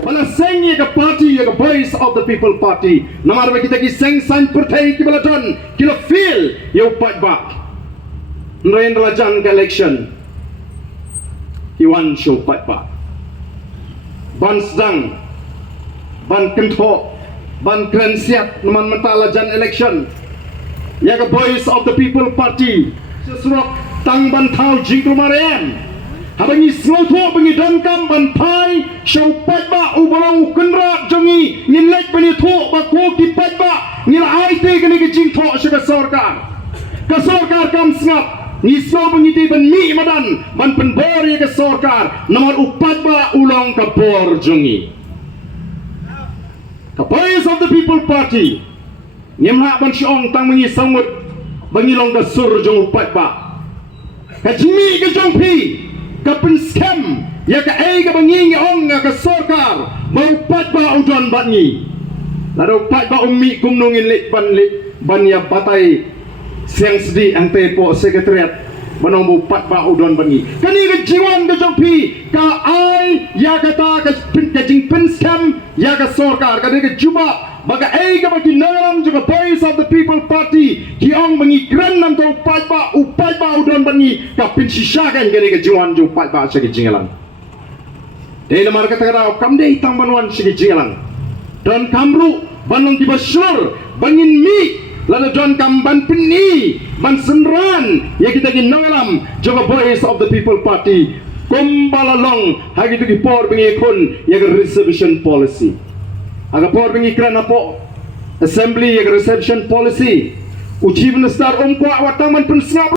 Bala seng ye ka party ye ka voice of the people party. Namar ba kita ki seng san pertai ki bala don. Kilo feel ye upat ba. Narendra Jan ka election. Iwan show upat ba. Ban sedang, ban kentho, ban keren siap naman mentala Jan election. Ye ka voice of the people party. Sesuap tang ban thau jingkru marian. Habangi sloto bangi dankam ban pai show pat ba ubalau kenra jongi ngilek bani tho ba ko ki pat ba ngil aite gani ki jing tho shaka sarkar kam snap ni so bangi ti ban mi madan ban penbor ye ka sarkar nomor upat ba ulong ka bor jongi ka voice of the people party nyemha ban siong tang bangi sangut bangi long ka sur jong upat ba ka jimi ka jong pi kapin scam ya ka ay ka bangingi ong nga ka sarkar maupat ba udon batni laro pat ba ummi kumnungin lit ban ya batay siang sedi ante po sekretariat banong maupat ba udon batni kani ka jiwan ka jompi ka ay ya ka ta ka jing pin scam ya ka sarkar kani ka juba baga ay ka maginaram juga voice of the people party ki ong mangikran nam to upat ba udon bani ka pinsisyakan gani ka jiwan ju upat ba sa jingalan dai na marka tagaraw kam dai tang banwan sa jingalan don kamru banong di basyur bangin mi lada don kam ban pinni ban senran ya kita ginangalam juga voice of the people party kumbalalong hagi tu ki por bangikun ya reservation policy aga por bangikran apo assembly ya reception policy uji minister kwa wataman pensap